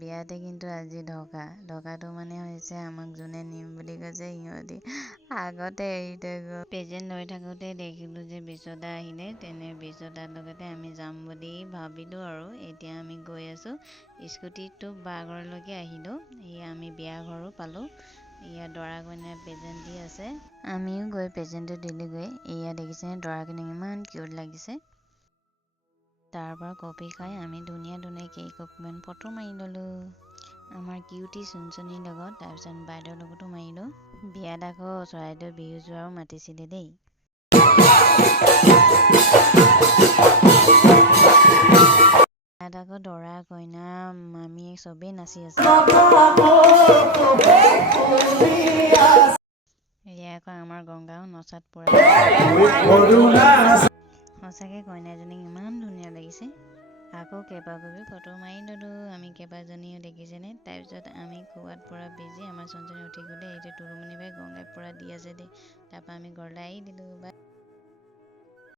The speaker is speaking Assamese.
বিয়াতে কিন্তু আজি ঢকাটো মানে হৈছে আমাক যোনে নিম বুলি কৈছে সিহঁতি আগতে এৰি থৈ গ'ল। প্ৰেজেণ্ট লৈ থাকোঁতে দেখিলোঁ যে বিশ্বদা আহিলে, তেনে বিশ্বদাৰ লগতে আমি যাম বুলি ভাবিলোঁ আৰু এতিয়া আমি গৈ আছোঁ। স্কুটিটো বাঘৰলৈকে আহিলোঁ। এয়া আমি বিয়া ঘৰো পালোঁ। এয়া দৰা কইনাই প্ৰেজেণ্ট দি আছে, আমিও গৈ প্ৰেজেণ্টটো দিলোঁগৈ। এয়া দেখিছেনে দৰাকইনাক ইমান কিউট লাগিছে। তাৰ পৰা কফি খাই আমি ধুনীয়া কেক অকণমান ফটো মাৰি ল'লোঁ আমাৰ কিউটি চুনচুনিৰ লগত। তাৰপিছত বাইদেউৰ লগতো মাৰিলোঁ। বিয়াত আকৌ চৰাইদেউ বিহু যোৱাও মাতিছিলে দেই। বিয়াত আকৌ দৰা কইনা মামীয়ে চবেই নাচি আছে। এয়া আকৌ আমাৰ গংগাও নচাত পৰা। সঁচাকৈ কইনাজনীক ইমান ধুনীয়া লাগিছে। আকৌ কেইবাকপি ফটো মাৰি ল'লোঁ আমি কেইবাজনীও দেখিছেনে। তাৰপিছত আমি খোৱাত পৰা বিজি, আমাৰ চুনচুনি উঠি গ'লে। এইটো তুলুমণি বাই গংগাই পৰা দি আছে দেই। তাৰপৰা আমি ঘৰলৈ আহি দিলোঁ।